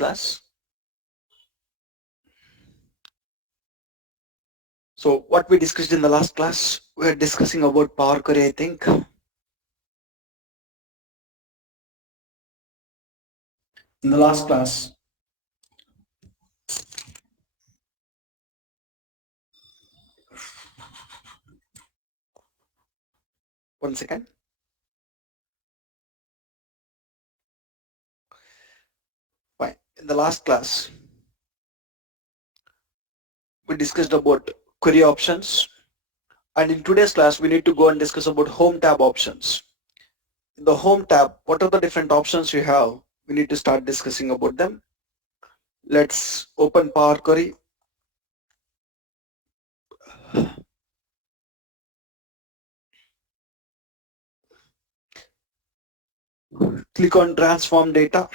class. So what we discussed in the last class, we are discussing about Power Query, I think. In the last class, one second. Fine. In the last class, we discussed about query options. And in today's class, we need to go and discuss about home tab options. In the home tab, what are the different options you have? We need to start discussing about them. Let's open Power Query. Click on transform data.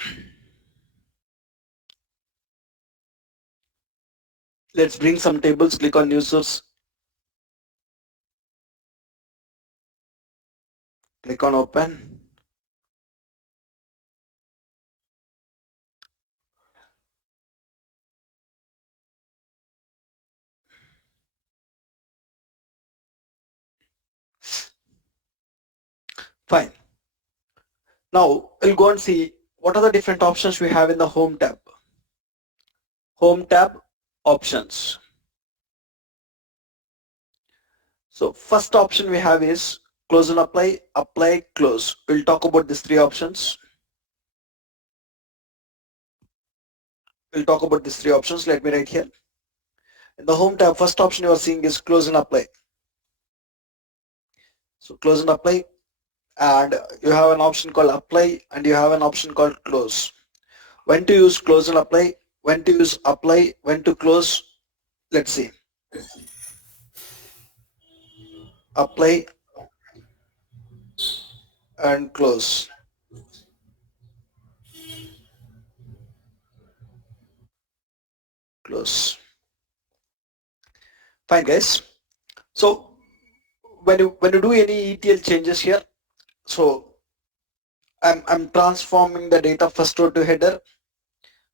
Let's bring some tables. Click on users. Click on open. Fine. Now we'll go and see what are the different options we have in the home tab. Home tab options. So first option we have is close and apply, apply, close. We'll talk about these three options. Let me write here. In the home tab, first option you are seeing is close and apply. So close and apply, and you have an option called apply and you have an option called close. When to use close and apply, when to use apply, when to close, let's see. Apply and close. Close. Fine guys. So when you do any ETL changes here, so I'm transforming the data first row to header.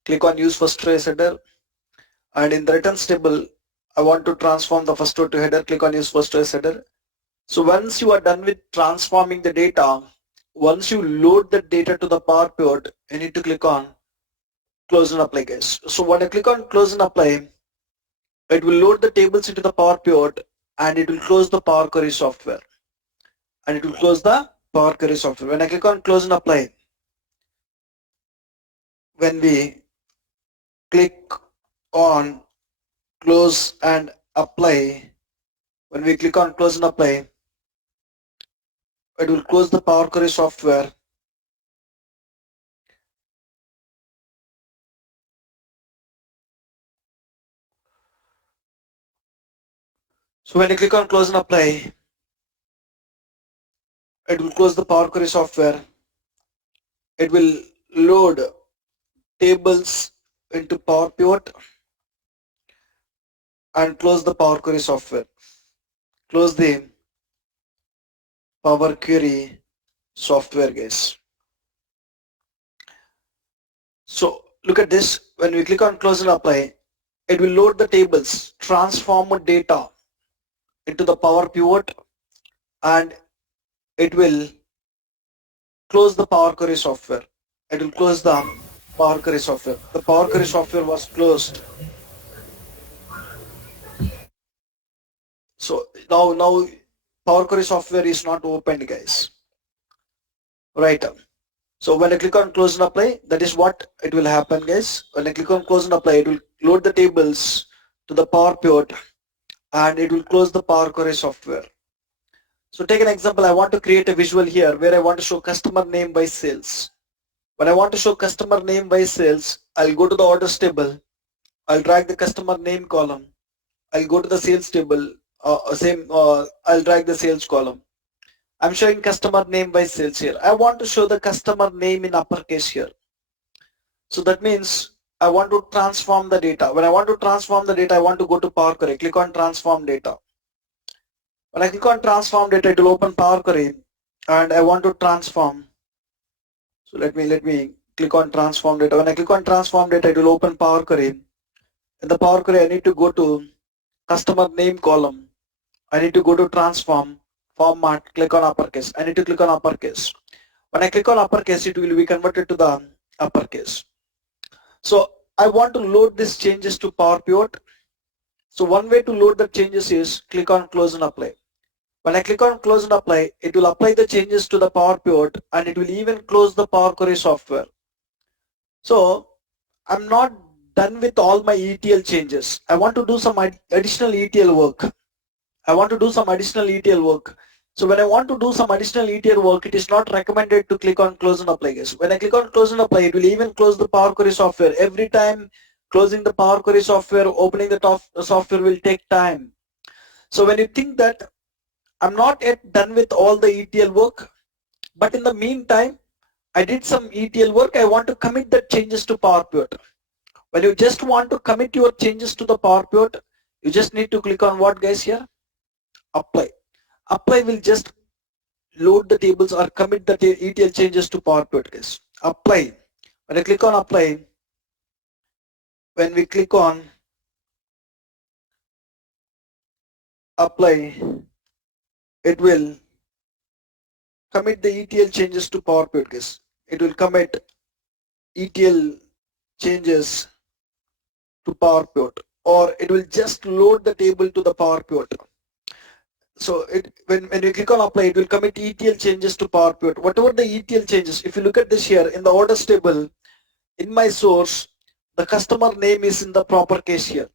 Click on use first row as header, and in the returns table I want to transform the first row to header. Click on use first row as header. So once you are done with transforming the data, once you load the data to the Power Pivot, you need to click on close and apply guys. So when I click on close and apply, it will load the tables into the Power Pivot and it will close the Power Query software. When I click on close and apply, when we click on close and apply, it will close the Power Query software. So when I click on close and apply, it will close the Power Query software. It will load tables into Power Pivot and close the Power Query software. Close the Power Query software guys. So look at this, when we click on close and apply, it will load the tables, transform data into the Power Pivot, and it will close the Power Query software. It will close the Power Query software. The Power Query software was closed. So now Power Query software is not opened guys. Right. So when I click on close and apply, that is what it will happen guys. When I click on close and apply, it will load the tables to the Power Pivot and it will close the Power Query software. So take an example, I want to create a visual here where I want to show customer name by sales. When I want to show customer name by sales, I'll go to the orders table, I'll drag the customer name column, I'll go to the sales table, I'll drag the sales column. I'm showing customer name by sales here. I want to show the customer name in uppercase here. So that means I want to transform the data. When I want to transform the data, I want to go to Power Query, click on transform data. When I click on transform data, it will open Power Query and I want to transform. So let me click click on transform data. When I click on transform data, it will open Power Query. In the Power Query, I need to go to customer name column. I need to go to transform, format, click on uppercase. I need to click on uppercase. When I click on uppercase, it will be converted to the uppercase. So I want to load these changes to Power Pivot. So one way to load the changes is click on close and apply. When I click on close and apply, it will apply the changes to the Power Pivot and it will even close the Power Query software. So I'm not done with all my ETL changes. I want to do some additional ETL work. So when I want to do some additional ETL work, it is not recommended to click on close and apply, guys. When I click on close and apply, it will even close the Power Query software. Every time closing the Power Query software, opening the top software will take time. So when you think that I'm not yet done with all the ETL work, but in the meantime, I did some ETL work, I want to commit the changes to Power Pivot. When you just want to commit your changes to the Power Pivot, you just need to click on what, guys, here? Apply. Apply will just load the tables or commit the ETL changes to Power Pivot, guys. Apply. When I click on apply, when we click on apply, it will commit the ETL changes to Power Pivot, guys. It will commit ETL changes to Power Pivot, or it will just load the table to the Power Pivot. So when you click on apply, it will commit ETL changes to Power Pivot. Whatever the ETL changes, if you look at this here in the orders table, in my source, the customer name is in the proper case here.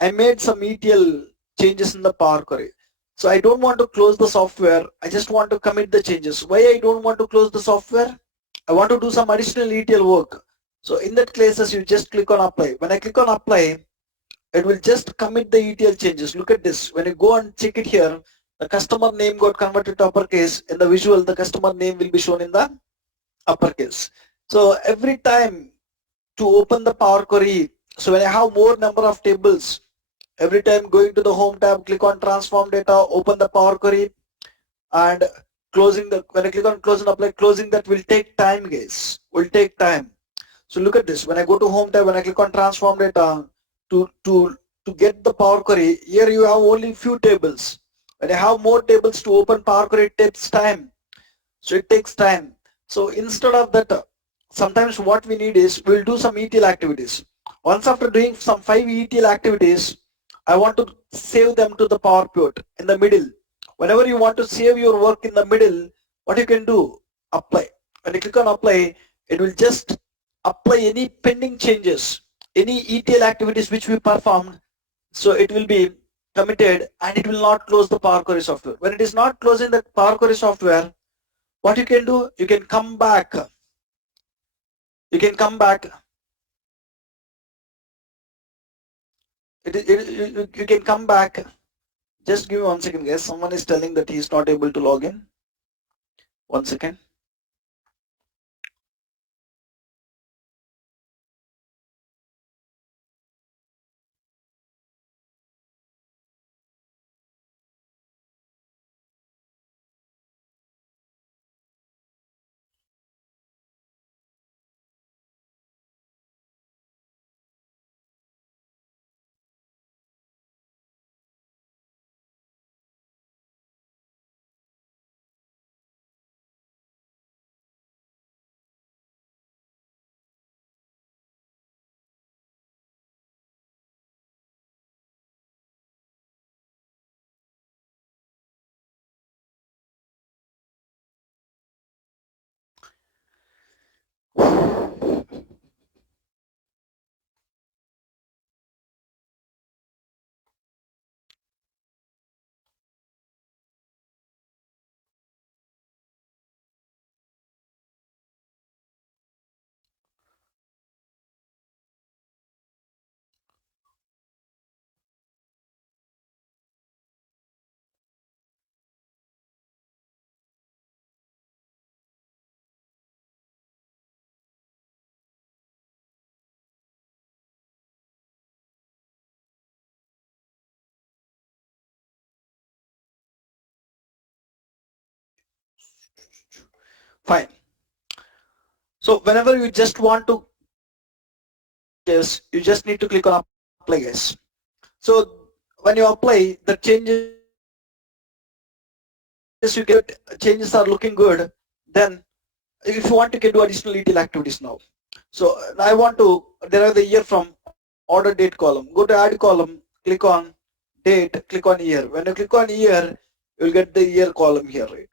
I made some ETL changes in the Power Query. So I don't want to close the software. I just want to commit the changes. Why I don't want to close the software? I want to do some additional ETL work. So in that cases, you just click on apply. When I click on apply, it will just commit the ETL changes. Look at this. When you go and check it here, the customer name got converted to uppercase. In the visual, the customer name will be shown in the uppercase. So every time to open the Power Query, so when I have more number of tables, every time going to the home tab, click on transform data, open the Power Query, and closing the, when I click on close and apply, closing that will take time, guys, will take time. So look at this. When I go to home tab, when I click on transform data, to get the Power Query, here you have only few tables. When I have more tables to open Power Query, it takes time. So it takes time. So instead of that, sometimes what we need is we'll do some ETL activities. Once after doing some 5 ETL activities, I want to save them to the Power Pivot in the middle. Whenever you want to save your work in the middle, what you can do? Apply. When you click on apply, it will just apply any pending changes, any ETL activities which we performed. So it will be committed and it will not close the Power Query software. When it is not closing the Power Query software, what you can do? You can come back. You can come back. You can come back. Just give me 1 second, guys. Someone is telling that he is not able to log in. 1 second. Fine. So whenever you just want to changes, you just need to click on apply, guys. So when you apply the changes, you get changes are looking good. Then if you want, you can do additional ETL activities now. So I want to derive the year from order date column. Go to add column, click on date, click on year. When you click on year, you'll get the year column here, right?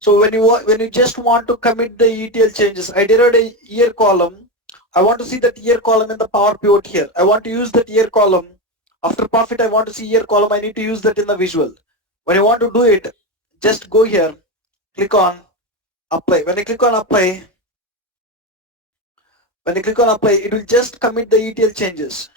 So when you just want to commit the ETL changes, I derived a year column. I want to see that year column in the Power Pivot here. I want to use that year column. After profit, I want to see year column. I need to use that in the visual. When you want to do it, just go here, click on apply. When you click on apply, it will just commit the ETL changes.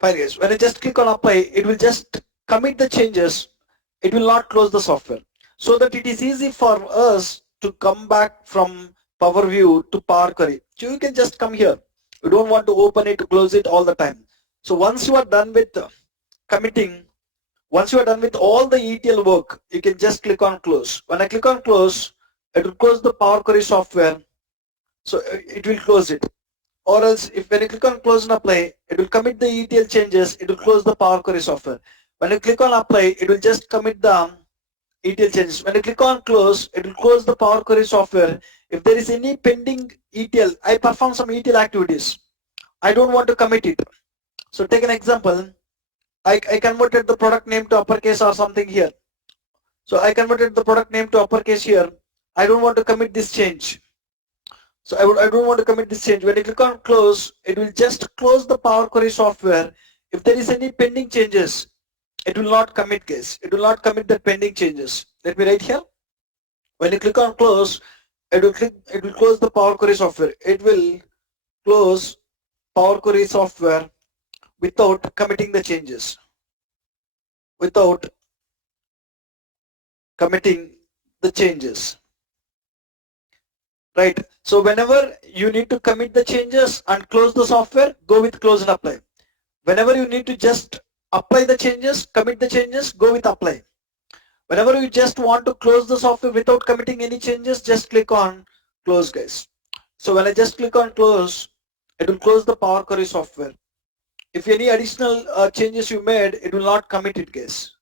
Fine guys, when I just click on apply, it will just commit the changes. It will not close the software. So that it is easy for us to come back from Power View to Power Query. So you can just come here. You don't want to open it, close it all the time. So once you are done with committing, once you are done with all the ETL work, you can just click on close. When I click on close, it will close the Power Query software. So it will close it. Or else if when you click on close and apply, it will commit the ETL changes, it will close the Power Query software. When you click on apply, it will just commit the ETL changes. When you click on close, it will close the Power Query software. If there is any pending ETL, I perform some ETL activities. I don't want to commit it. So take an example. I converted the product name to uppercase or something here. So I converted the product name to uppercase here. I don't want to commit this change. So I don't want to commit this change. When you click on close, it will just close the Power Query software. If there is any pending changes, it will not commit, guys. It will not commit the pending changes. Let me write here. When you click on close, it will close the Power Query software. It will close Power Query software without committing the changes. Without committing the changes. Right. So whenever you need to commit the changes and close the software, go with close and apply. Whenever you need to just apply the changes, commit the changes, go with apply. Whenever you just want to close the software without committing any changes, just click on close, guys. So when I just click on close, it will close the Power Query software. If any additional changes you made, it will not commit it, guys.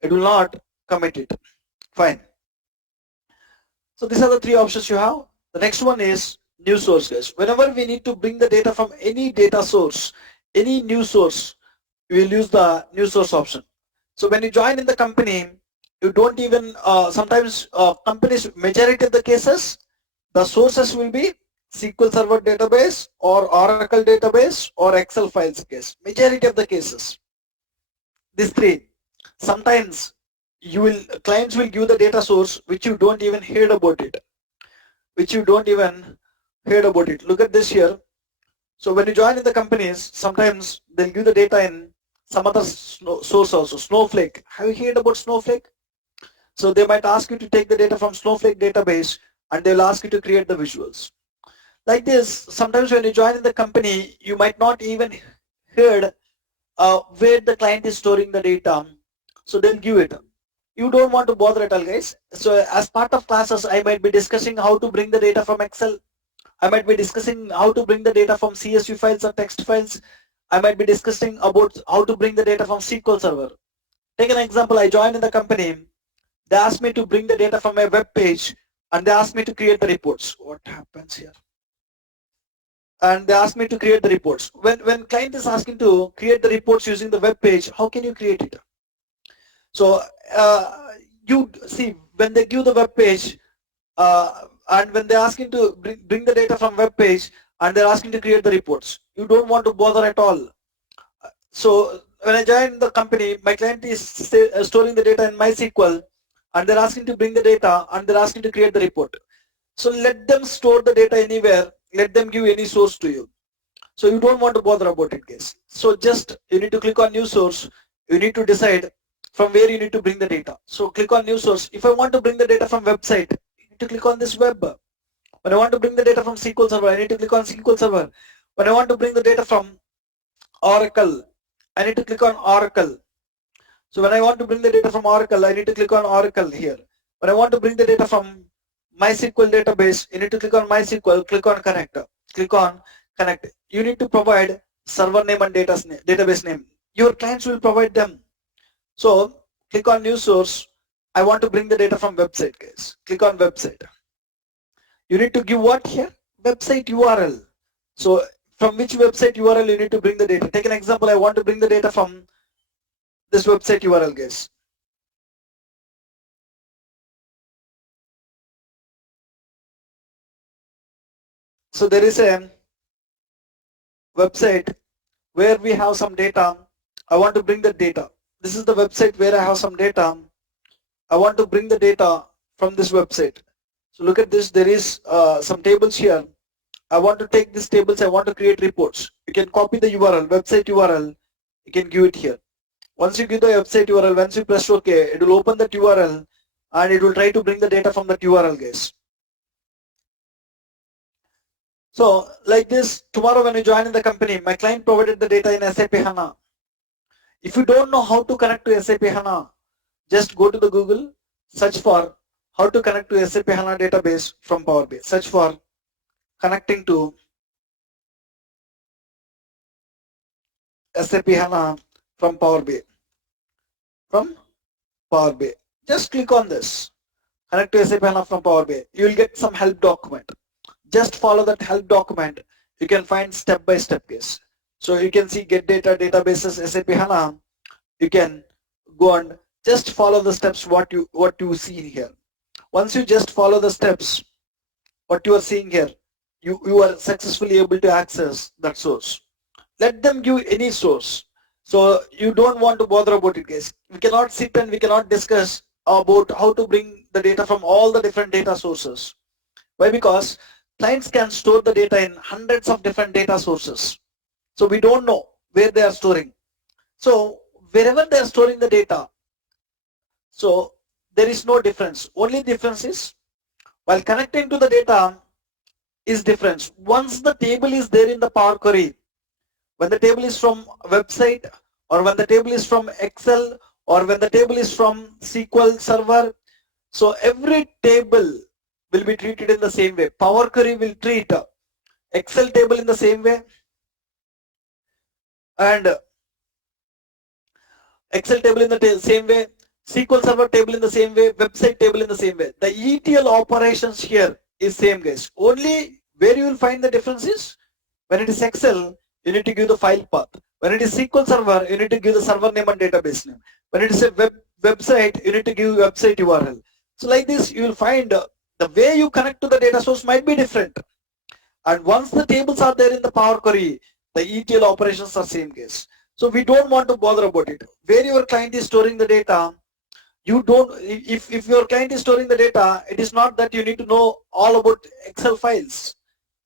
It will not commit it. Fine. So these are the three options you have. The next one is new source, guys. Whenever we need to bring the data from any data source, any new source, we will use the new source option. So when you join in the company, you don't even, sometimes companies, majority of the cases, the sources will be SQL Server database or Oracle database or Excel files case. Majority of the cases. These three. Sometimes clients will give the data source which you don't even heard about it. Look at this here. So when you join in the companies, sometimes they'll give the data in some other source also. Snowflake. Have you heard about Snowflake? So they might ask you to take the data from Snowflake database and they'll ask you to create the visuals. Like this, sometimes when you join in the company, you might not even heard where the client is storing the data. So they'll give it. You don't want to bother at all, guys. So as part of classes, I might be discussing how to bring the data from Excel. I might be discussing how to bring the data from CSV files or text files. I might be discussing about how to bring the data from SQL Server. Take an example, I joined in the company. They asked me to bring the data from a web page and they asked me to create the reports. What happens here? And they asked me to create the reports. When client is asking to create the reports using the web page, how can you create it? So you see, when they give the web page and when they're asking to bring the data from web page and they're asking to create the reports, you don't want to bother at all. So when I joined the company, my client is storing the data in MySQL and they're asking to bring the data and they're asking to create the report. So let them store the data anywhere, let them give any source to you. So you don't want to bother about it, guys. So just you need to click on new source, you need to decide from where you need to bring the data. So click on new source. If I want to bring the data from website, you need to click on this web. When I want to bring the data from SQL Server, I need to click on SQL Server. When I want to bring the data from Oracle, I need to click on Oracle. So when I want to bring the data from Oracle, I need to click on Oracle here. When I want to bring the data from MySQL database, you need to click on MySQL, click on Connect. Click on Connect. You need to provide server name and database name. Your clients will provide them. So click on new source. I want to bring the data from website, guys. Click on website. You need to give what here? Website URL. So from which website URL you need to bring the data. Take an example. I want to bring the data from this website URL, guys. So there is a website where we have some data. I want to bring the data. This is the website where I have some data. I want to bring the data from this website. So look at this. There is some tables here. I want to take these tables. I want to create reports. You can copy the URL, website URL. You can give it here. Once you give the website URL, once you press OK, it will open that URL and it will try to bring the data from that URL, guys. So like this, tomorrow when you join in the company, my client provided the data in SAP HANA. If you don't know how to connect to SAP HANA, just go to the Google, search for how to connect to SAP HANA database from Power BI. Search for connecting to SAP HANA from Power BI. From Power BI. Just click on this. Connect to SAP HANA from Power BI. You will get some help document. Just follow that help document. You can find step by step case. So you can see get data, databases, SAP HANA. You can go and just follow the steps what you see in here. Once you just follow the steps, what you are seeing here, you are successfully able to access that source. Let them give any source. So you don't want to bother about it, guys. We cannot sit and we cannot discuss about how to bring the data from all the different data sources. Why? Because clients can store the data in hundreds of different data sources. So we don't know where they are storing. So wherever they are storing the data, so there is no difference. Only difference is while connecting to the data is difference. Once the table is there in the Power Query, when the table is from website or when the table is from Excel or when the table is from SQL Server, so every table will be treated in the same way. Power Query will treat Excel table in the same way and Excel table in the same way, SQL Server table in the same way, website table in the same way. The ETL operations here is same, guys. Only where you will find the difference is when it is Excel, you need to give the file path. When it is SQL Server, you need to give the server name and database name. When it is a website, you need to give website URL. So like this, you will find the way you connect to the data source might be different. And once the tables are there in the Power Query, the ETL operations are same case. So we don't want to bother about it. Where your client is storing the data, you don't, if your client is storing the data, it is not that you need to know all about Excel files.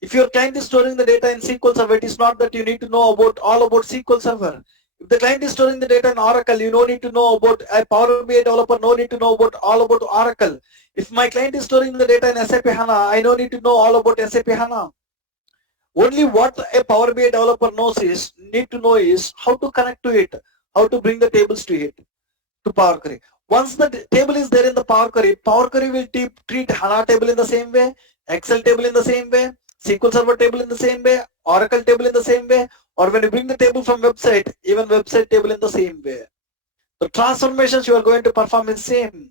If your client is storing the data in SQL Server, it is not that you need to know about all about SQL Server. If the client is storing the data in Oracle, you don't need to know about a Power BI developer, no need to know about all about Oracle. If my client is storing the data in SAP HANA, I don't need to know all about SAP HANA. Only what a Power BI developer need to know is how to connect to it, how to bring the tables to it, to Power Query. Once the table is there in the Power Query will treat HANA table in the same way, Excel table in the same way, SQL Server table in the same way, Oracle table in the same way, or when you bring the table from website, even website table in the same way. The transformations you are going to perform is same.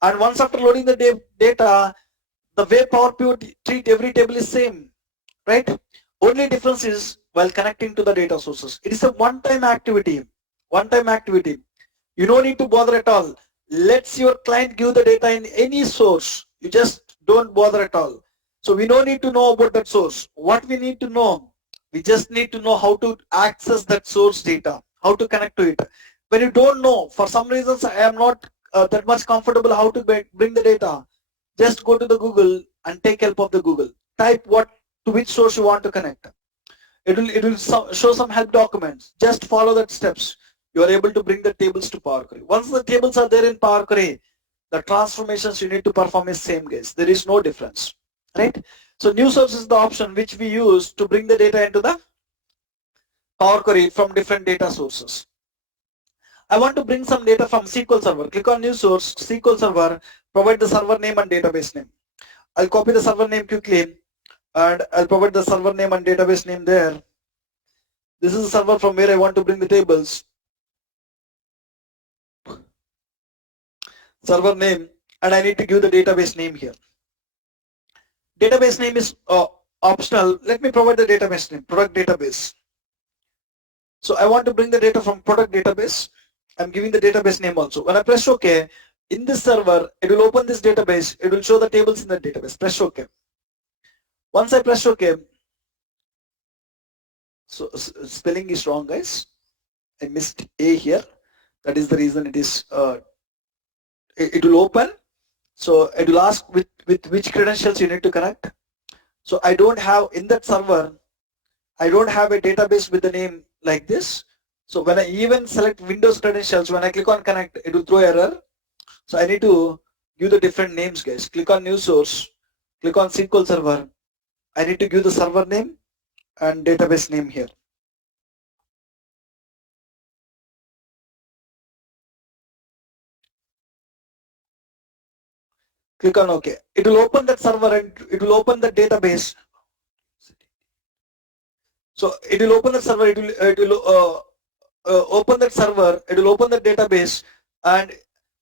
And once after loading the data, the way Power BI treat every table is same, right? Only difference is while connecting to the data sources. It is a one-time activity. One-time activity. You don't need to bother at all. Let your client give the data in any source. You just don't bother at all. So we don't need to know about that source. What we need to know, we just need to know how to access that source data, how to connect to it. When you don't know, for some reasons I am not that much comfortable how to bring the data, just go to the Google and take help of the Google. Type to which source you want to connect. It will show some help documents. Just follow that steps. you are able to bring the tables to Power Query. Once the tables are there in Power Query, the transformations you need to perform is same, guys. There is no difference, right? So new source is the option which we use to bring the data into the Power Query from different data sources. I want to bring some data from SQL Server. Click on new source, SQL Server, provide the server name and database name. I'll copy the server name quickly and I'll provide the server name and database name there. This is the server from where I want to bring the tables. Server name, and I need to give the database name here. Database name is optional. Let me provide the database name, product database. So I want to bring the data from product database. I'm giving the database name also. When I press OK, in this server, it will open this database. It will show the tables in the database. Press OK. Once I press OK, so spelling is wrong, guys. I missed A here. That is the reason it is. It will open. So it will ask with which credentials you need to connect. So I don't have in that server. I don't have a database with the name like this. So when I even select Windows credentials, when I click on connect, it will throw error. So I need to give the different names, guys. Click on new source, click on SQL Server. I need to give the server name and database name here. Click on OK. It will open that server and it will open the database. So it will open the server. It will open that server. It will open the database, and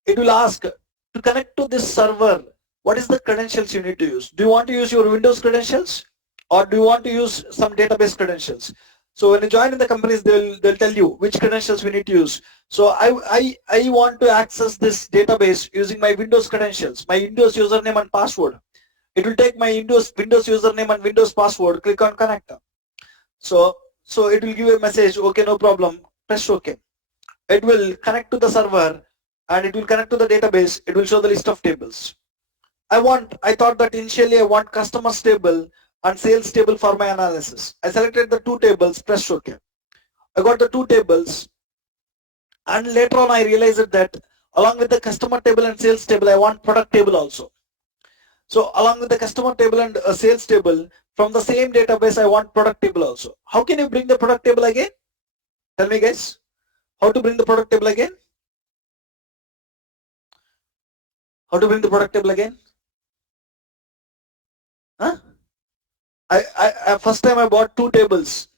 it will ask to connect to this server. What is the credentials you need to use? Do you want to use your Windows credentials, or do you want to use some database credentials? So when you join in the companies, they'll tell you which credentials we need to use. So I want to access this database using my Windows credentials, my Windows username and password. It will take my Windows username and Windows password. Click on connect. So it will give a message. Okay, no problem. Press OK. It will connect to the server and it will connect to the database. It will show the list of tables. I thought that initially I want customers table and sales table for my analysis. I selected the two tables, pressed OK. I got the two tables, and later on I realized that along with the customer table and sales table, I want product table also. So along with the customer table and sales table, from the same database, I want product table also. How can you bring the product table again? Tell me, guys. How to bring the product table again? How to bring the product table again? Huh? I first time I bought two tables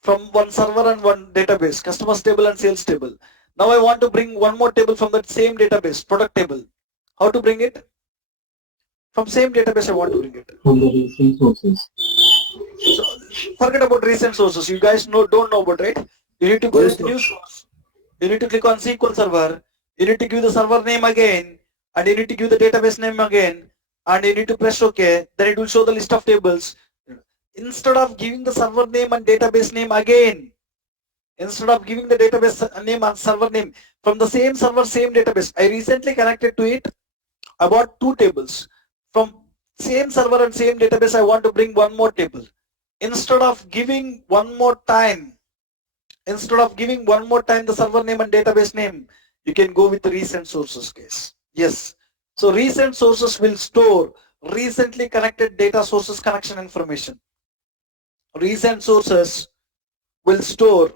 from one server and one database, customers table and sales table. Now I want to bring one more table from that same database, product table. How to bring it? From same database I want to bring it. From the recent sources. So forget about recent sources. You guys don't know about, right? You need to go with new source. You need to click on SQL Server. You need to give the server name again, and you need to give the database name again, and you need to press OK. Then it will show the list of tables. Instead of giving the server name and database name again, instead of giving the database name and server name from the same server, same database, I recently connected to it. I bought two tables from same server and same database. I want to bring one more table. Instead of giving one more time the server name and database name, you can go with recent sources, guys. Yes. So recent sources will store recently connected data sources connection information. Recent sources will store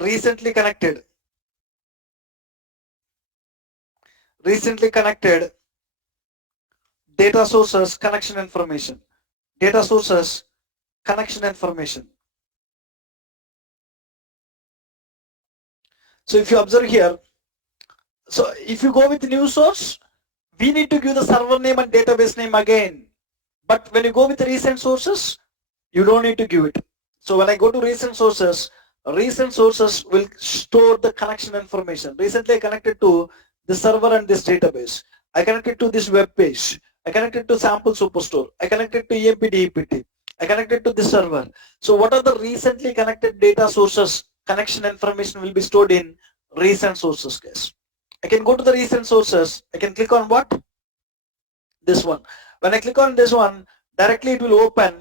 recently connected data sources connection information. Data sources connection information. So if you observe here, so if you go with new source, we need to give the server name and database name again. But when you go with recent sources, you don't need to give it. So when I go to recent sources will store the connection information. Recently I connected to the server and this database. I connected to this web page. I connected to sample superstore. I connected to EMP DEPT. I connected to this server. So what are the recently connected data sources? Connection information will be stored in recent sources, guys. I can go to the recent sources. I can click on what? This one. When I click on this one, directly it will open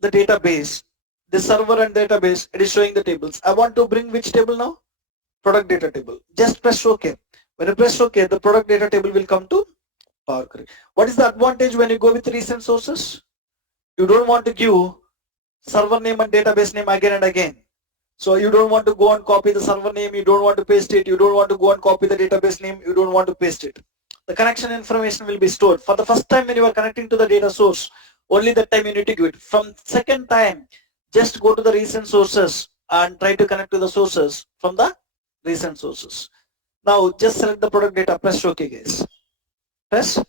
the database. the server and database, it is showing the tables. I want to bring which table now? Product data table. Just press OK. When you press OK, the product data table will come to Power Query. What is the advantage when you go with recent sources? You don't want to give server name and database name again and again. So you don't want to go and copy the server name, you don't want to paste it, you don't want to go and copy the database name, you don't want to paste it. The connection information will be stored. For the first time when you are connecting to the data source, only that time you need to give it. From second time, just go to the recent sources and try to connect to the sources from the recent sources. Now just select the product data, press OK guys. Press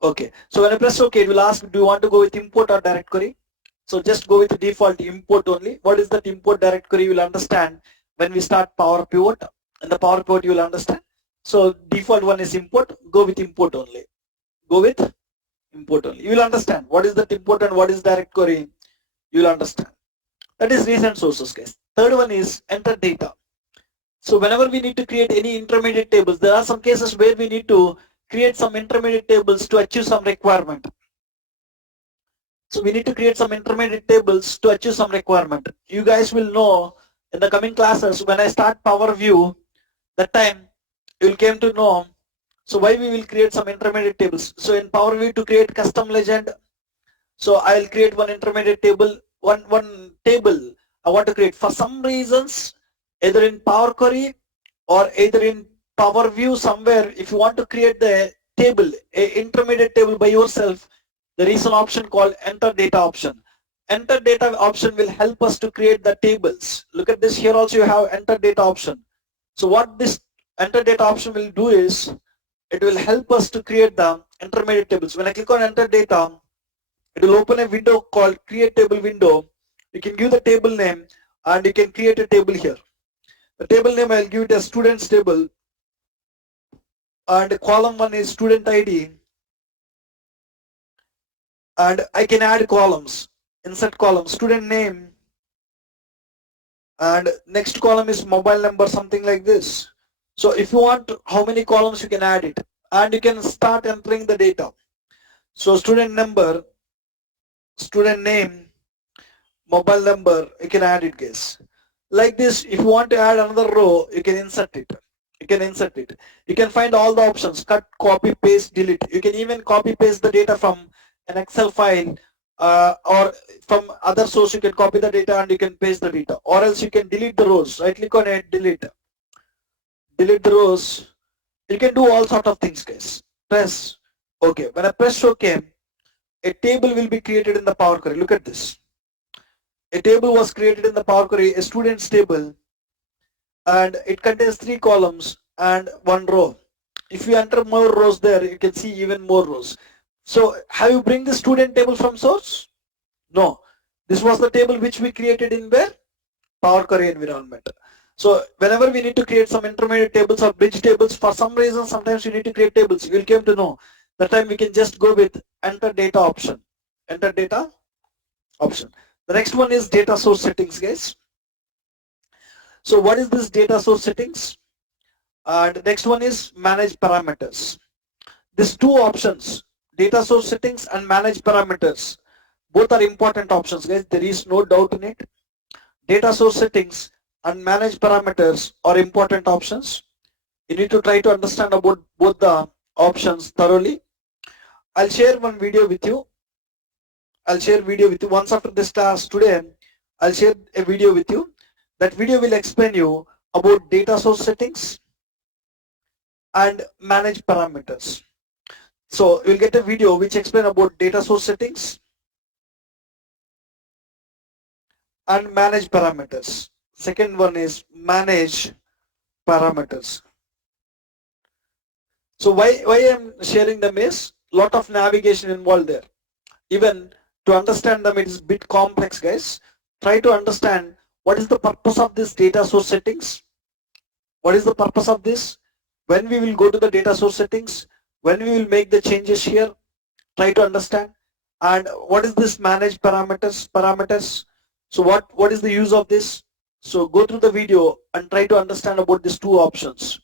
OK. So when I press OK, it will ask, do you want to go with import or direct query? So just go with default import only. What is that import direct query? You will understand when we start Power Pivot. In the Power Pivot you will understand. So default one is import. Go with import only. Go with import only. You will understand what is that import and what is direct query. You will understand. That is recent sources guys. Third one is enter data. So whenever we need to create any intermediate tables, there are some cases where we need to create some intermediate tables to achieve some requirement. So we need to create some intermediate tables to achieve some requirement. You guys will know in the coming classes when I start Power View, that time you will came to know. So why we will create some intermediate tables. So in Power View to create custom legend, so I will create one intermediate table, one table I want to create. For some reasons, either in Power Query or either in Power View somewhere, if you want to create the table, a intermediate table by yourself, there is an option called enter data option. Enter data option will help us to create the tables. Look at this, here also you have enter data option. So what this enter data option will do is, it will help us to create the intermediate tables. When I click on enter data, it will open a window called create table window. You can give the table name and you can create a table here. The table name I'll give it as students table, and column 1 is student ID, and I can add columns. Insert column, student name, and next column is mobile number, something like this. So if you want how many columns, you can add it and you can start entering the data. So student number, student name, mobile number, you can add it guys. Like this, if you want to add another row, you can insert it. You can insert it. You can find all the options, cut, copy, paste, delete. You can even copy paste the data from an Excel file or from other source. You can copy the data and you can paste the data, or else you can delete the rows. Right click on it, delete the rows. You can do all sort of things guys. Press OK. When I press OK, a table will be created in the Power Query. Look at this. A table was created in the Power Query, a students table, and it contains 3 columns and 1 row. If you enter more rows there, you can see even more rows. So have you bring the student table from source? No. This was the table which we created in where? Power Query environment. So whenever we need to create some intermediate tables or bridge tables, for some reason sometimes you need to create tables. You will come to know. That time we can just go with enter data option. Enter data option. The next one is data source settings guys. So what is this data source settings? The next one is manage parameters. These 2 options, data source settings and manage parameters, both are important options guys. There is no doubt in it. Data source settings and manage parameters are important options. You need to try to understand about both the options thoroughly. I'll share one video with you. Once after this class today. I'll share a video with you. That video will explain you about data source settings and manage parameters. So you'll get a video which explain about data source settings and manage parameters. Second one is manage parameters. So why I'm sharing them is lot of navigation involved there. Even to understand them, it is a bit complex guys. Try to understand what is the purpose of this data source settings. What is the purpose of this? When we will go to the data source settings, when we will make the changes here, try to understand. And what is this manage parameters? So what is the use of this? So go through the video and try to understand about these 2 options.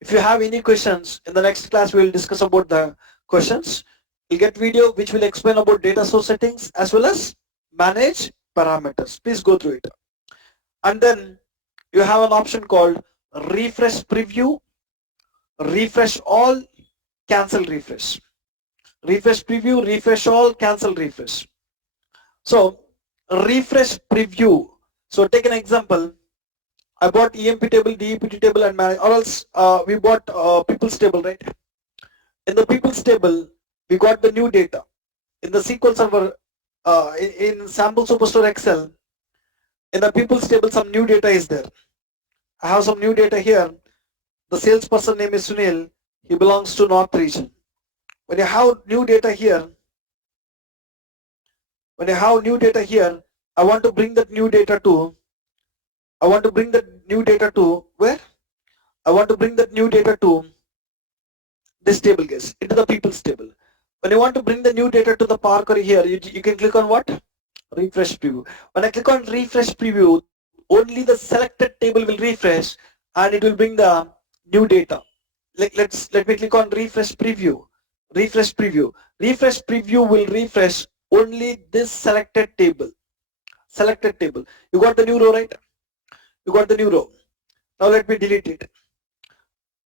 If you have any questions, in the next class we will discuss about the questions. You'll get video which will explain about data source settings as well as manage parameters. Please go through it. And then you have an option called refresh preview, refresh all, cancel refresh. Refresh preview, refresh all, cancel refresh. So refresh preview. So take an example. I bought EMP table, DEPT table, and manage, or else we bought people's table, right? In the people's table, we got the new data. In the SQL Server, in Sample Superstore Excel, in the people's table, some new data is there. I have some new data here. The salesperson name is Sunil. He belongs to North region. When you have new data here, I want to bring that new data to, where? I want to bring that new data to this table, guys, into the people's table. When you want to bring the new data to the Power Query here, you can click on what? Refresh preview. When I click on refresh preview, only the selected table will refresh and it will bring the new data. Let me click on refresh preview. Refresh preview. Refresh preview will refresh only this selected table. Selected table. You got the new row, right? You got the new row. Now let me delete it.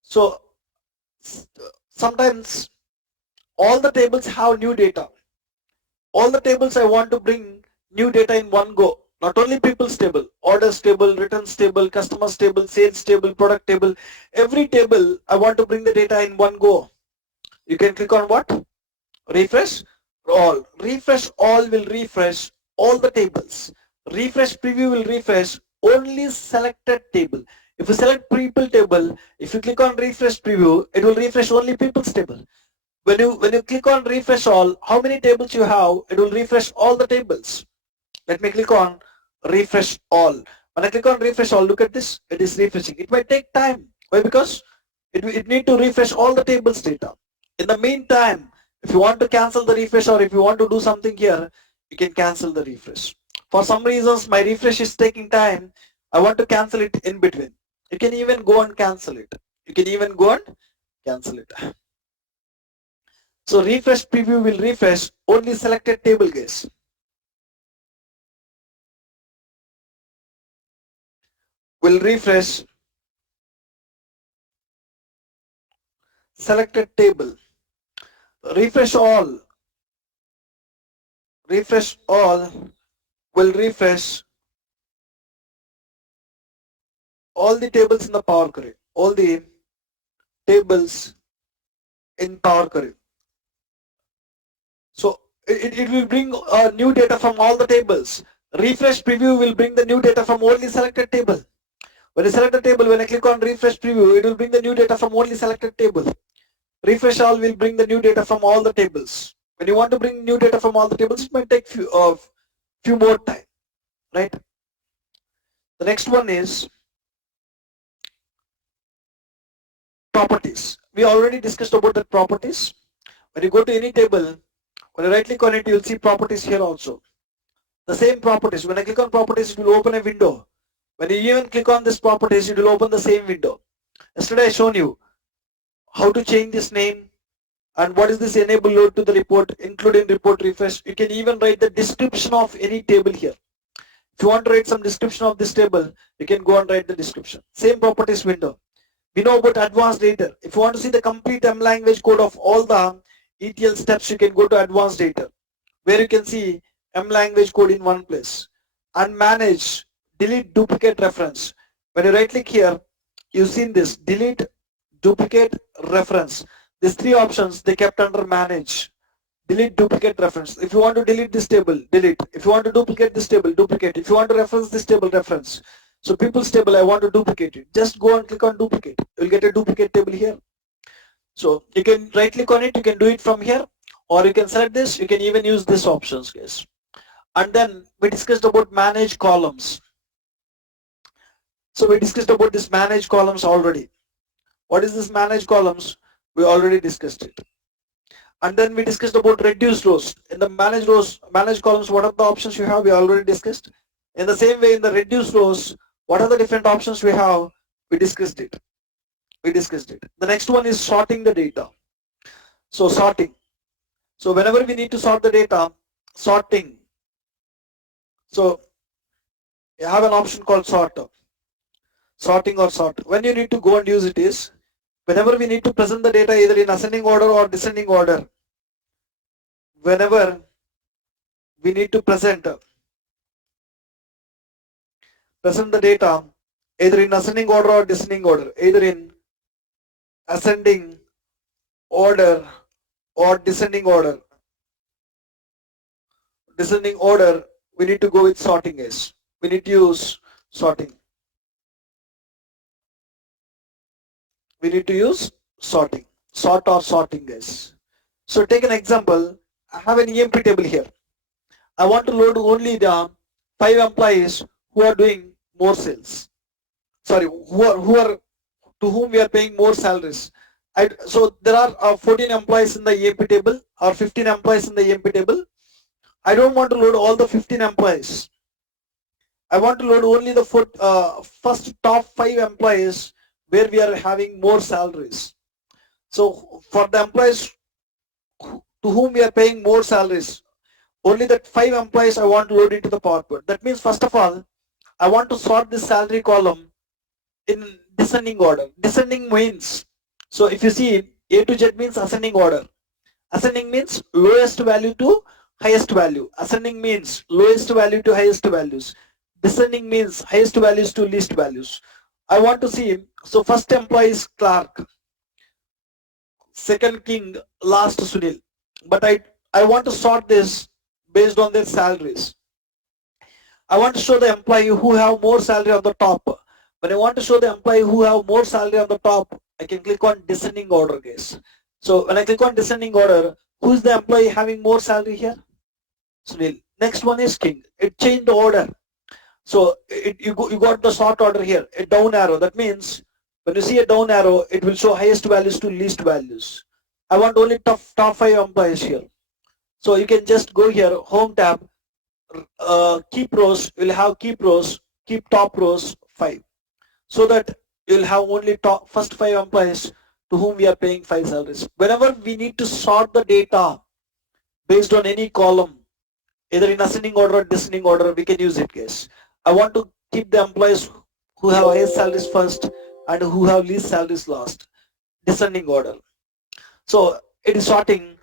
So sometimes all the tables have new data. All the tables I want to bring new data in one go. Not only people's table, orders table, returns table, customers table, sales table, product table. Every table I want to bring the data in one go. You can click on what? Refresh all. Refresh all will refresh all the tables. Refresh preview will refresh only selected table. If you select people table, if you click on refresh preview, it will refresh only people's table. When you click on refresh all, how many tables you have, it will refresh all the tables. Let me click on refresh all. When I click on refresh all, look at this, it is refreshing. It might take time. Why? Because it need to refresh all the tables data. In the meantime, if you want to cancel the refresh or if you want to do something here, you can cancel the refresh. For some reasons, my refresh is taking time. I want to cancel it in between. You can even go and cancel it. So refresh preview will refresh only selected table, guys. Will refresh selected table. Refresh all will refresh all the tables in the Power Query. All the tables in Power Query. So it will bring new data from all the tables. Refresh preview will bring the new data from only selected table. When you select the table, when I click on refresh preview, it will bring the new data from only selected table. Refresh all will bring the new data from all the tables. When you want to bring new data from all the tables, it might take few more time, right? The next one is properties. We already discussed about the properties. When you go to any table, when you right click on it, you will see properties here also. The same properties. When I click on properties, it will open a window. When you even click on this properties, it will open the same window. Yesterday I shown you how to change this name and what is this enable load to the report, including report refresh. You can even write the description of any table here. If you want to write some description of this table, you can go and write the description. Same properties window. We know about advanced editor. If you want to see the complete M language code of all the ETL steps, you can go to advanced editor, where you can see M language code in one place. And manage, delete duplicate reference. When you right click here, you've seen this, delete duplicate reference. These three options, they kept under manage. Delete duplicate reference. If you want to delete this table, delete. If you want to duplicate this table, duplicate. If you want to reference this table, reference. So people's table, I want to duplicate it. Just go and click on duplicate. You'll get a duplicate table here. So you can right click on it, you can do it from here, or you can select this, you can even use this options, guys. And then we discussed about manage columns. So we discussed about this manage columns already. What is this manage columns? We already discussed it. And then we discussed about reduce rows. In the manage columns, what are the options you have? We already discussed. In the same way, in the reduce rows, what are the different options we have? We discussed it. The next one is sorting the data. So sorting. So whenever we need to sort the data, sorting. So you have an option called sorting or sort. When you need to go and use it is whenever we need to present the data either in ascending order or descending order. Whenever we need to present the data either in ascending order or descending order, either in ascending order or descending order. Descending order, we need to go with sorting guys. We need to use sorting. We need to use sorting. Sort or sorting guys. So take an example. I have an EMP table here. I want to load only the 5 employees who are doing more sales. Sorry, who are to whom we are paying more salaries. So there are 14 employees in the EMP table or 15 employees in the EMP table. I don't want to load all the 15 employees. I want to load only the first top 5 employees where we are having more salaries. So for the employees to whom we are paying more salaries, only that 5 employees I want to load into the PowerPoint. That means first of all, I want to sort this salary column in descending order. Descending means, so if you see A to Z means ascending order. Ascending means lowest value to highest value. Ascending means lowest value to highest values. Descending means highest values to least values. I want to see, so first employee is Clark, second King, last Sunil. But I want to sort this based on their salaries. I want to show the employee who have more salary on the top. When I want to show the employee who have more salary on the top, I can click on descending order guys. So when I click on descending order, who is the employee having more salary here? Sunil. Next one is King. It changed the order. So you got the sort order here, a down arrow. That means when you see a down arrow, it will show highest values to least values. I want only top 5 employees here. So you can just go here, home tab, keep rows, you'll have keep rows, keep top rows 5. So that you'll have only first 5 employees to whom we are paying 5 salaries. Whenever we need to sort the data based on any column, either in ascending order or descending order, we can use it guys. I want to keep the employees who have highest salaries first and who have least salaries last. Descending order. So it is sorting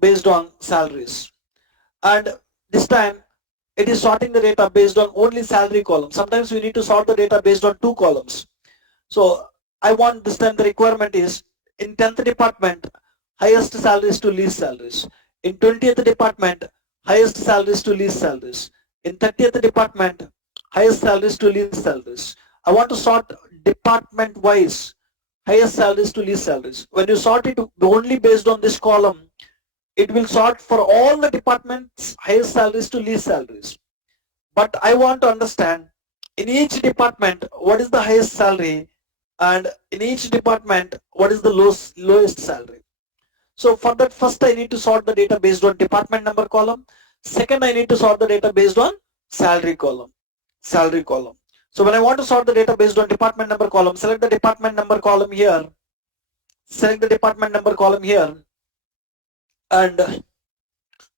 based on salaries. And this time it is sorting the data based on only salary column. Sometimes we need to sort the data based on 2 columns. So I want this time the requirement is in 10th department, highest salaries to least salaries. In 20th department, highest salaries to least salaries. In 30th department, highest salaries to least salaries. I want to sort department wise, highest salaries to least salaries. When you sort it only based on this column, it will sort for all the departments highest salaries to least salaries. But I want to understand in each department what is the highest salary and in each department what is the lowest salary. So for that, first I need to sort the data based on department number column. Second, I need to sort the data based on salary column. So when I want to sort the data based on department number column, select the department number column here. Select the department number column here and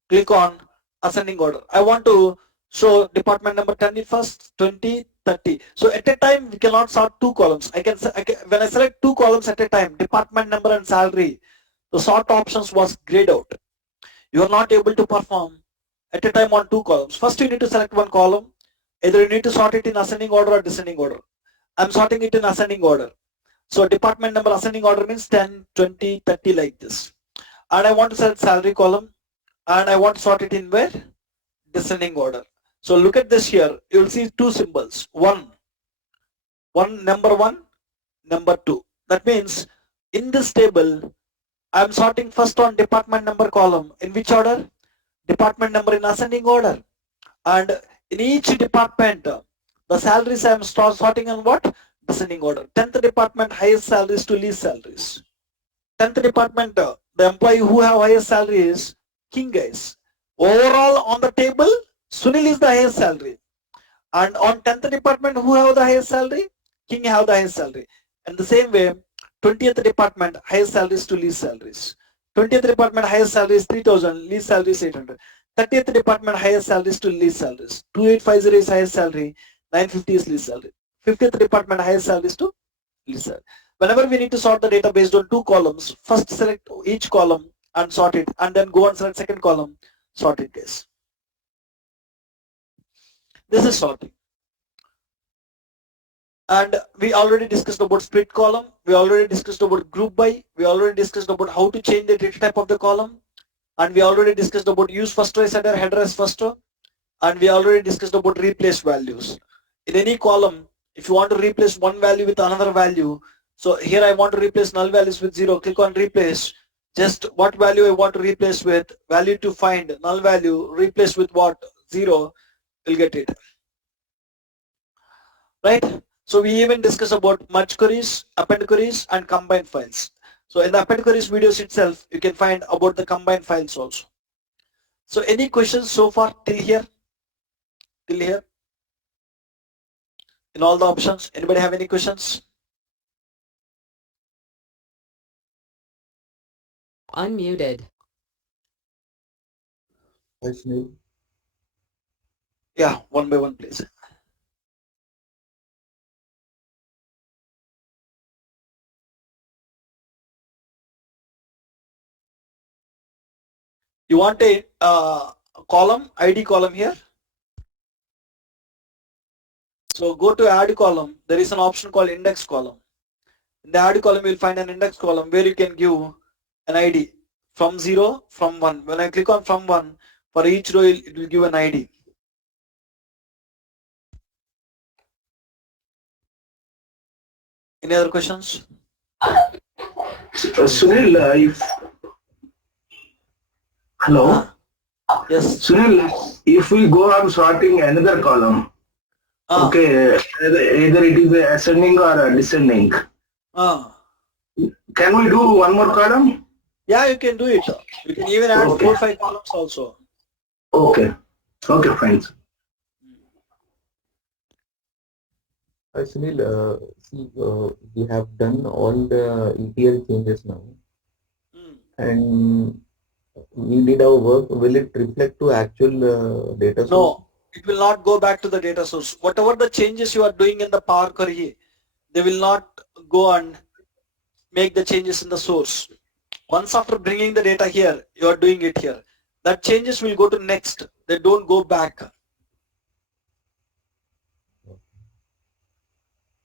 click on ascending order. I want to show department number 10 first, 20, 30. So at a time we cannot sort 2 columns. When I select 2 columns at a time, department number and salary, the sort options was grayed out. You are not able to perform at a time on 2 columns. First you need to select 1 column. Either you need to sort it in ascending order or descending order. I'm sorting it in ascending order. So department number ascending order means 10, 20, 30 like this. And I want to select salary column and I want to sort it in where? Descending order. So look at this here. You will see 2 symbols. One number 1, number 2. That means in this table, I am sorting first on department number column. In which order? Department number in ascending order. And in each department, the salaries I am sorting on what? Descending order. 10th department, highest salaries to least salaries. 10th department, the employee who have highest salary is King guys. Overall on the table, Sunil is the highest salary. And on 10th department, who have the highest salary? King have the highest salary. And the same way, 20th department, highest salaries to least salaries. 20th department, highest salary is 3,000, least salary is 800. 30th department, highest salaries to least salaries. 2850 is highest salary. 950 is least salary. 50th department highest salary is to least salary. Whenever we need to sort the data based on 2 columns, first select each column and sort it, and then go and select second column, sort it, guys. This is sorting. And we already discussed about split column, we already discussed about group by, we already discussed about how to change the data type of the column, and we already discussed about use first row as header as first row, and we already discussed about replace values. In any column, if you want to replace one value with another value, so here I want to replace null values with 0, click on replace, just what value I want to replace with, value to find, null value, replace with what, 0, you'll get it. Right? So we even discuss about merge queries, append queries, and combine files. So in the append queries videos itself, you can find about the combine files also. So any questions so far till here? Till here? In all the options, anybody have any questions? Unmuted. Yeah, one by one, please. You want a column, ID column here? So go to add column. There is an option called index column. In the add column, you will find an index column where you can give an ID from 0, from 1. When I click on from 1, for each row, it will give an ID. Any other questions? Sunil, if hello, yes. Sunil, if we go on sorting another column, okay, either it is ascending or descending, can we do one more column? Yeah, you can do it. You can even add 4 or 5 columns also. Okay, okay, fine. Sunil, see, we have done all the ETL changes now, and we did our work. Will it reflect to actual data source? No, it will not go back to the data source. Whatever the changes you are doing in the Power Query, they will not go and make the changes in the source. Once after bringing the data here, you are doing it here. That changes will go to next. They don't go back.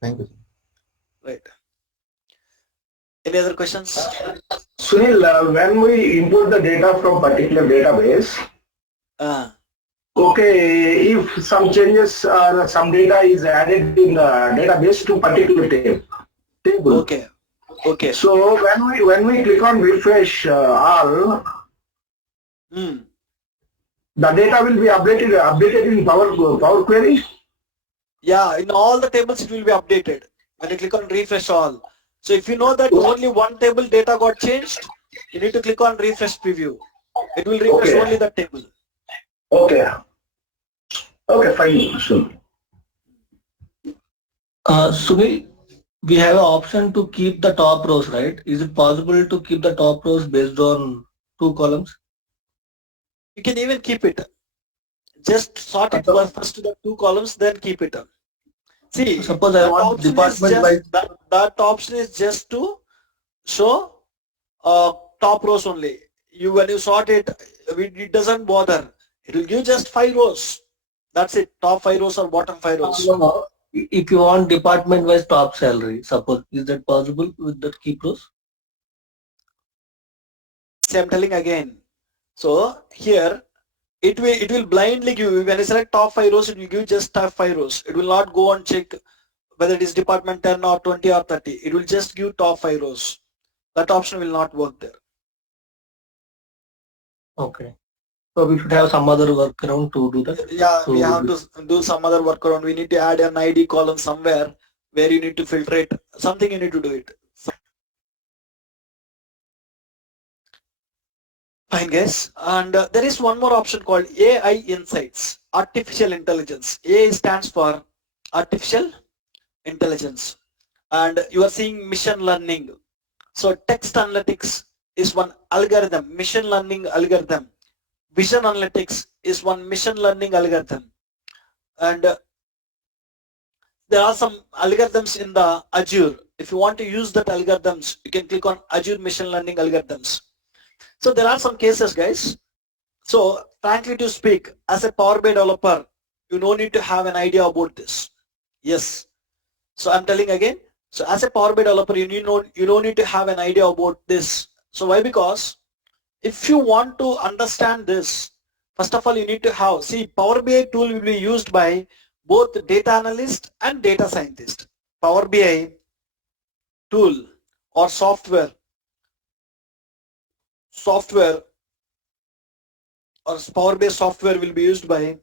Thank you. Right. Any other questions? Sunil, when we import the data from particular database, okay, if some changes or some data is added in the database to particular table. Okay. Okay. So when we click on refresh all, the data will be updated in Power Query. Yeah, in all the tables it will be updated when you click on refresh all. So if you know that only one table data got changed, you need to click on refresh preview. It will refresh only the table. Okay. Okay, fine. Sure. Sunil, we have an option to keep the top rows, right? Is it possible to keep the top rows based on 2 columns? You can even keep it. Just sort it first to the 2 columns, then keep it. See, suppose I want department wise. That option is just to show top rows only. When you sort it, it doesn't bother. It will give just 5 rows. That's it. Top 5 rows or bottom 5 rows. If you want department wise top salary, suppose, is that possible with that keep rows? See, I'm telling again. So here it will blindly give you, when I select top 5 rows, it will give just top 5 rows. It will not go and check whether it is department 10 or 20 or 30. It will just give top 5 rows. That option will not work there. Okay. So we should have some other workaround to do that. Yeah, so we have to do some other workaround. We need to add an ID column somewhere where you need to filter it. Something you need to do it. Fine, guys. And there is one more option called AI Insights, Artificial Intelligence. AI stands for Artificial Intelligence. And you are seeing machine learning. So text analytics is one algorithm, machine learning algorithm. Vision analytics is one machine learning algorithm. And there are some algorithms in the Azure. If you want to use that algorithms, you can click on Azure machine learning algorithms. So there are some cases, guys. So frankly to speak, as a Power BI developer, you no need to have an idea about this. Yes. So I'm telling again. So as a Power BI developer, you don't need to have an idea about this. So why? Because if you want to understand this, first of all, you need to have, see, Power BI tool will be used by both data analyst and data scientist. Power BI tool or software or Power BI software will be used by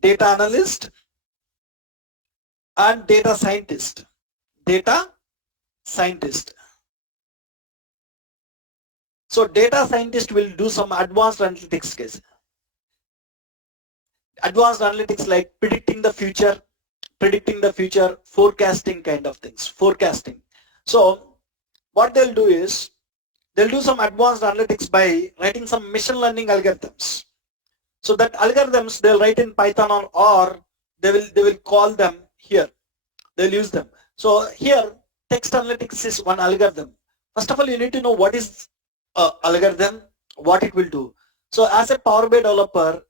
data analyst and data scientist. Data scientist. So data scientist will do some advanced analytics, guys. Advanced analytics like predicting the future, forecasting kind of things, forecasting. So what they'll do is, they'll do some advanced analytics by writing some machine learning algorithms. So that algorithms they'll write in Python or they will call them here. They'll use them. So here text analytics is one algorithm. First of all, you need to know what is algorithm, what it will do. So as a Power BI developer,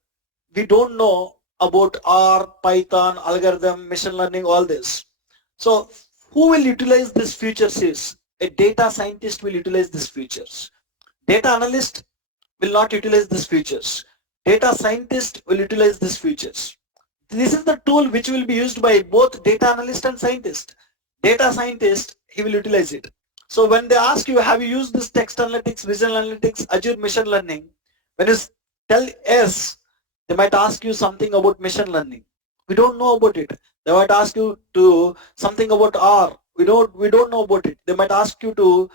we don't know about R, Python, algorithm, machine learning, all this. So who will utilize these features is a data scientist will utilize these features. Data analyst will not utilize these features. Data scientist will utilize these features. This is the tool which will be used by both data analyst and scientist. Data scientist, he will utilize it. So when they ask you, have you used this text analytics, visual analytics, Azure machine learning, when you tell yes, they might ask you something about machine learning. We don't know about it. They might ask you to something about R. We don't know about it. They might ask you to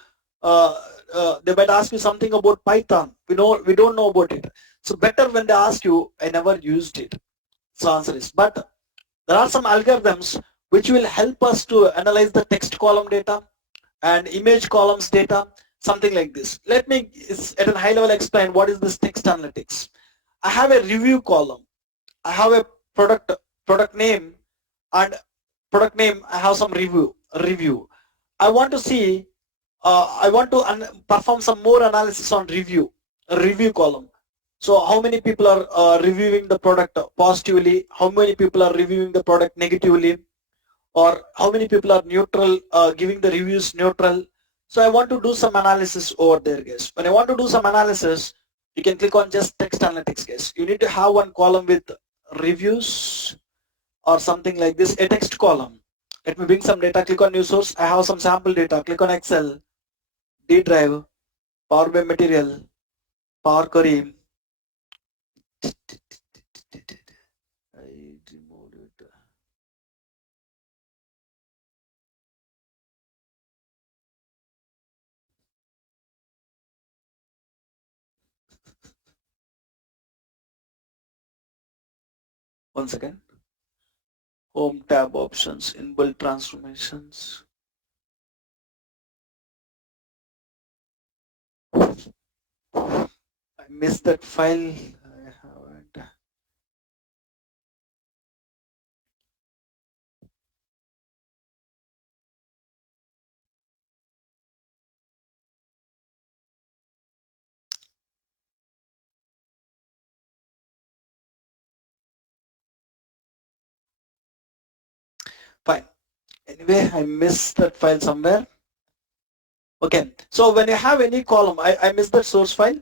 they might ask you something about Python. We don't know about it. So better when they ask you, I never used it. So answer is, but there are some algorithms which will help us to analyze the text column data and image columns data, something like this. Let me at a high level explain what is this text analytics. I have a review column. I have a product name and product name. I have some review. I want to see. I want to perform some more analysis on review column. So how many people are reviewing the product positively? How many people are reviewing the product negatively? Or how many people are neutral, giving the reviews neutral? So I want to do some analysis over there, guys. When I want to do some analysis, you can click on just text analytics, guys. You need to have one column with reviews or something like this, a text column. Let me bring some data, click on new source. I have some sample data, click on Excel, D drive, Power BI material, Power Query. I removed it. One second. Home tab options, inbuilt transformations. I missed that file. I haven't. Fine. Anyway, I missed that file somewhere. Okay. So when you have any column, I missed that source file.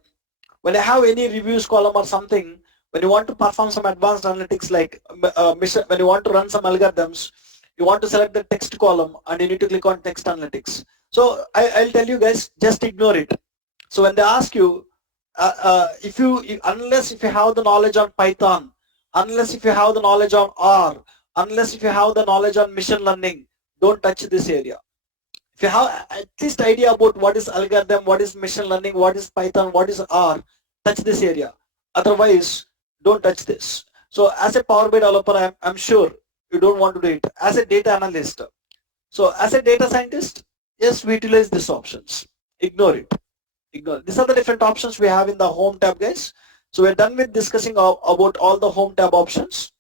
When I have any reviews column or something, when you want to perform some advanced analytics like when you want to run some algorithms, you want to select the text column and you need to click on text analytics. So I'll tell you guys, just ignore it. So when they ask you, unless if you have the knowledge on Python, unless if you have the knowledge on R, unless if you have the knowledge on machine learning, don't touch this area. If you have at least idea about what is algorithm, what is machine learning, what is Python, what is R, touch this area. Otherwise, don't touch this. So as a Power BI developer, I'm sure you don't want to do it. As a data analyst, so as a data scientist, yes, we utilize these options. Ignore it. Ignore. These are the different options we have in the home tab, guys. So we're done with discussing about all the home tab options.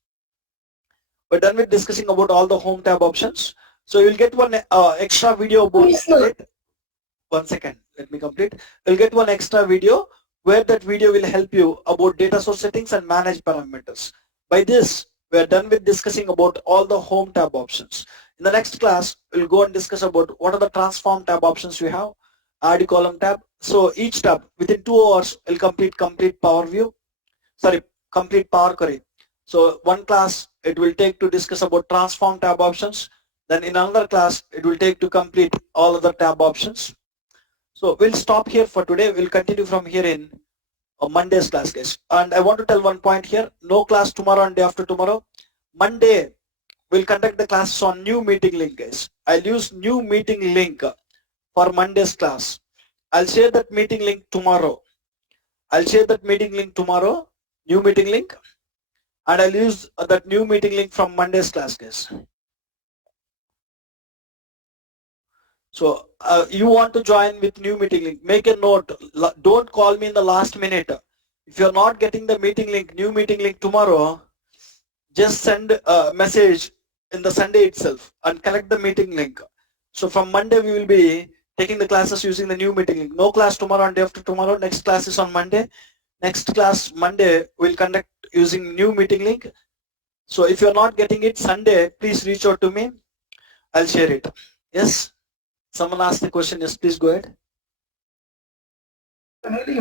we're done with discussing about all the home tab options. So you'll get one extra video about it. One second, let me complete. You'll get one extra video where that video will help you about data source settings and manage parameters. By this, we're done with discussing about all the home tab options. In the next class, we'll go and discuss about what are the transform tab options we have, add column tab. So each tab within 2 hours will complete Power View, sorry, complete Power Query. So one class it will take to discuss about transform tab options. Then in another class, it will take to complete all other tab options. So we'll stop here for today. We'll continue from here in Monday's class, guys. And I want to tell one point here. No class tomorrow and day after tomorrow. Monday, we'll conduct the classes on new meeting link, guys. I'll use new meeting link for Monday's class. I'll share that meeting link tomorrow. New meeting link. And I'll use that new meeting link from Monday's class, guys. So you want to join with new meeting link, make a note. Don't call me in the last minute. If you're not getting the meeting link, new meeting link tomorrow, just send a message in the Sunday itself and collect the meeting link. So from Monday we will be taking the classes using the new meeting link. No class tomorrow and day after tomorrow. Next class is on Monday. Next class Monday we'll conduct using new meeting link. So if you're not getting it Sunday, please reach out to me. I'll share it. Yes? Someone asked the question. Yes, please go ahead.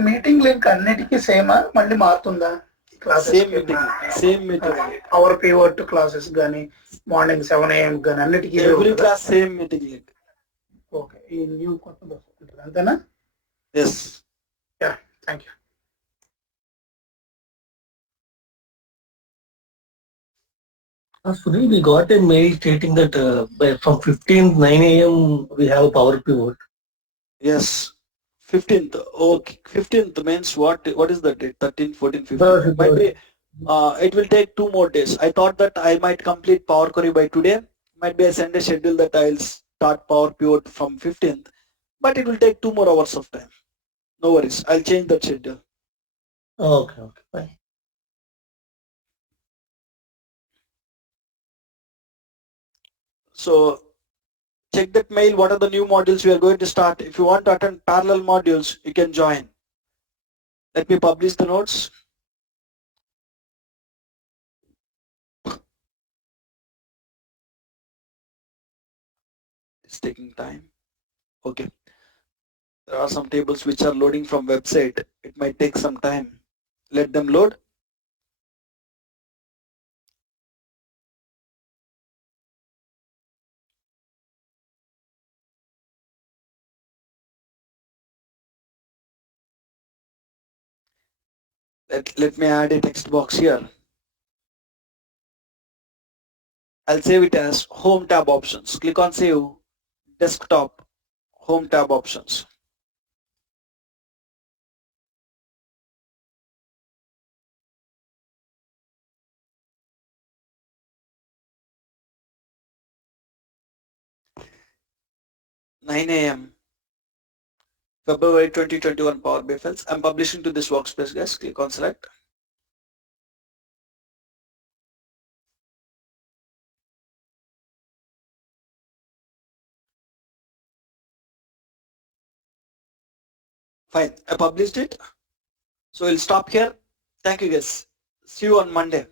Meeting link అన్నిటికీ సేమా మళ్ళీ మారుతుందా same meeting our pivot classes గానీ morning 7 AM గానీ అన్నిటికీ every class same meeting link. Okay, ఈ new కొత్త bus ఉంటుంది అంతేనా? Yes. Yeah, thank you. Sunil, we got a mail stating that from 15th 9 AM we have a power pivot. Yes. 15th. Okay. 15th means what? What is the date? 13, 14, 15. Might be, it will take 2 more days. I thought that I might complete Power Query by today. Might be I send a schedule that I'll start Power Pivot from 15th. But it will take 2 more hours of time. No worries. I'll change that schedule. Okay, fine. So check that mail. What are the new modules we are going to start? If you want to attend parallel modules, you can join. Let me publish the notes. It's taking time. Okay. There are some tables which are loading from website. It might take some time. Let them load. Let me add a text box here. I'll save it as home tab options. Click on save, desktop, home tab options. (9 AM) February 2021 Power BI files. I'm publishing to this workspace, guys. Click on select. Fine, I published it. So we'll stop here. Thank you, guys. See you on Monday.